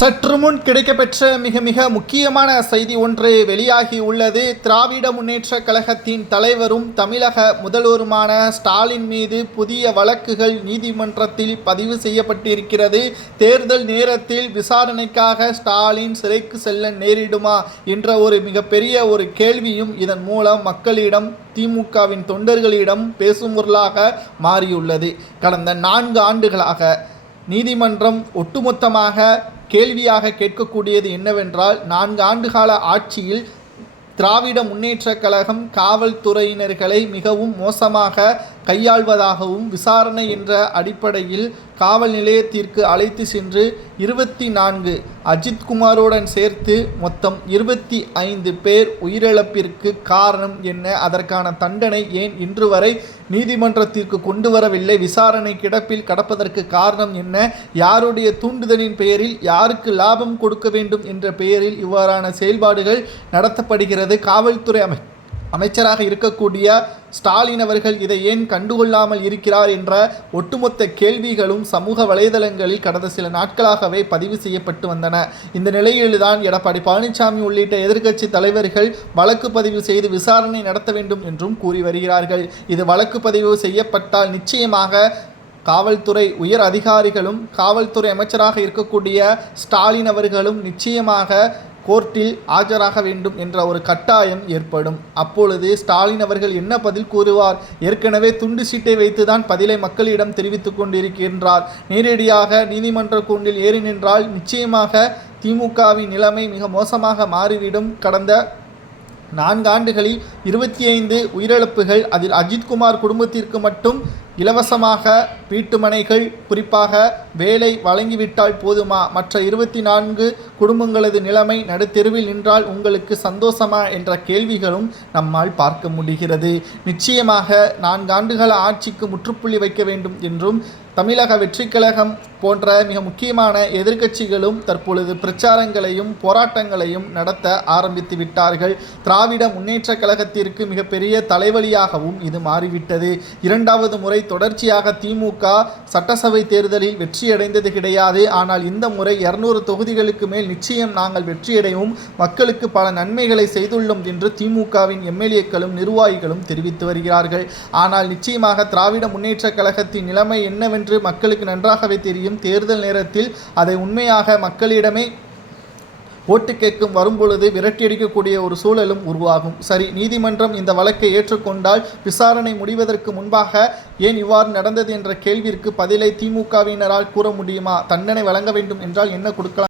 சற்று முன் கிடைக்கப்பெற்ற மிக மிக முக்கியமான செய்தி ஒன்று வெளியாகி உள்ளது. திராவிட முன்னேற்ற கழகத்தின் தலைவரும் தமிழக முதல்வருமான ஸ்டாலின் மீது புதிய வழக்குகள் நீதிமன்றத்தில் பதிவு செய்யப்பட்டிருக்கிறது. தேர்தல் நேரத்தில் விசாரணைக்காக ஸ்டாலின் சிறைக்கு செல்ல நேரிடுமா என்ற ஒரு மிகப்பெரிய ஒரு கேள்வியும் இதன் மூலம் மக்களிடம் திமுகவின் தொண்டர்களிடம் பேசும் பொருளாக மாறியுள்ளது. கடந்த 4 ஆண்டுகளாக நீதிமன்றம் ஒட்டுமொத்தமாக கேள்வியாக கேட்கக்கூடியது என்னவென்றால், 4 ஆண்டுகால ஆட்சியில் திராவிட முன்னேற்ற கழகம் காவல்துறையினர்களை மிகவும் மோசமாக கையாள்வதாகவும் விசாரணை என்ற அடிப்படையில் காவல் நிலையத்திற்கு அழைத்து சென்று 24 அஜித்குமாருடன் சேர்த்து மொத்தம் 25 பேர் உயிரிழப்பிற்கு காரணம் என்ன, அதற்கான தண்டனை ஏன் இன்று வரை நீதிமன்றத்திற்கு கொண்டு வரவில்லை, விசாரணை கிடப்பில் கடப்பதற்கு காரணம் என்ன, யாருடைய தூண்டுதலின் பெயரில் யாருக்கு லாபம் கொடுக்க வேண்டும் என்ற பெயரில் இவ்வாறான செயல்பாடுகள் நடத்தப்படுகிறது. காவல்துறை அமைச்சராக இருக்கக்கூடிய ஸ்டாலின் அவர்கள் இதை ஏன் கண்டுகொள்ளாமல் இருக்கிறார் என்ற ஒட்டுமொத்த கேள்விகளும் சமூக வலைதளங்களில் கடந்த சில நாட்களாகவே பதிவு செய்யப்பட்டு வந்தன. இந்த நிலையில்தான் எடப்பாடி பழனிசாமி உள்ளிட்ட எதிர்க்கட்சி தலைவர்கள் வழக்கு பதிவு செய்து விசாரணை நடத்த வேண்டும் என்றும் கூறி வருகிறார்கள். இது வழக்கு பதிவு செய்யப்பட்டால் நிச்சயமாக காவல்துறை உயர் அதிகாரிகளும் காவல்துறை அமைச்சராக இருக்கக்கூடிய ஸ்டாலின் அவர்களும் நிச்சயமாக கோர்ட்டில் ஆஜராக வேண்டும் என்ற ஒரு கட்டாயம் ஏற்படும். அப்பொழுது ஸ்டாலின் அவர்கள் என்ன பதில் கூறுவார்? ஏற்கனவே துண்டு சீட்டை வைத்துதான் பதிலை மக்களிடம் தெரிவித்துக் கொண்டிருக்கின்றார். நேரடியாக நீதிமன்ற கூண்டில் ஏறி நின்றால் நிச்சயமாக திமுகவின் நிலைமை மிக மோசமாக மாறிவிடும். கடந்த 4 ஆண்டுகளில் 25 உயிரிழப்புகள், அதில் அஜித்குமார் குடும்பத்திற்கு மட்டும் இலவசமாக வீட்டுமனைகள், குறிப்பாக வேலை வழங்கிவிட்டால் போதுமா? மற்ற 24 குடும்பங்களது நிலைமை நடுத்தெருவில் நின்றால் உங்களுக்கு சந்தோஷமா என்ற கேள்விகளும் நம்மால் பார்க்க முடிகிறது. நிச்சயமாக 4 ஆண்டுகால ஆட்சிக்கு முற்றுப்புள்ளி வைக்க வேண்டும் என்றும் தமிழக வெற்றிக் கழகம் போன்ற மிக முக்கியமான எதிர்க்கட்சிகளும் தற்பொழுது பிரச்சாரங்களையும் போராட்டங்களையும் நடத்த ஆரம்பித்து விட்டார்கள். திராவிட முன்னேற்ற கழகத்திற்கு மிகப்பெரிய தலைவலியாகவும் இது மாறிவிட்டது. 2வது முறை தொடர்ச்சியாக திமுக சட்டசபை தேர்தலில் வெற்றியடைந்தது கிடையாது. ஆனால் இந்த முறை 200 தொகுதிகளுக்கு மேல் நிச்சயம் நாங்கள் வெற்றியடையும், மக்களுக்கு பல நன்மைகளை செய்துள்ளோம் என்று திமுகவின் எம்எல்ஏக்களும் நிர்வாகிகளும் தெரிவித்து வருகிறார்கள். ஆனால் நிச்சயமாக திராவிட முன்னேற்ற கழகத்தின் நிலைமை என்னவென்று மக்களுக்கு நன்றாகவே தெரியும். தேர்தல் நேரத்தில் அதை உண்மையாக மக்களிடமே ஓட்டு கேட்கும் வரும்பொழுது விரட்டியடிக்கக்கூடிய ஒரு சூழலும் உருவாகும். சரி, நீதிமன்றம் இந்த வழக்கை ஏற்றுக்கொண்டால் விசாரணை முடிவதற்கு முன்பாக ஏன் இவ்வாறு நடந்தது என்ற கேள்விற்கு பதிலை திமுகவினரால் கூற முடியுமா? தண்டனை வழங்க வேண்டும் என்றால் என்ன கொடுக்கலாம்?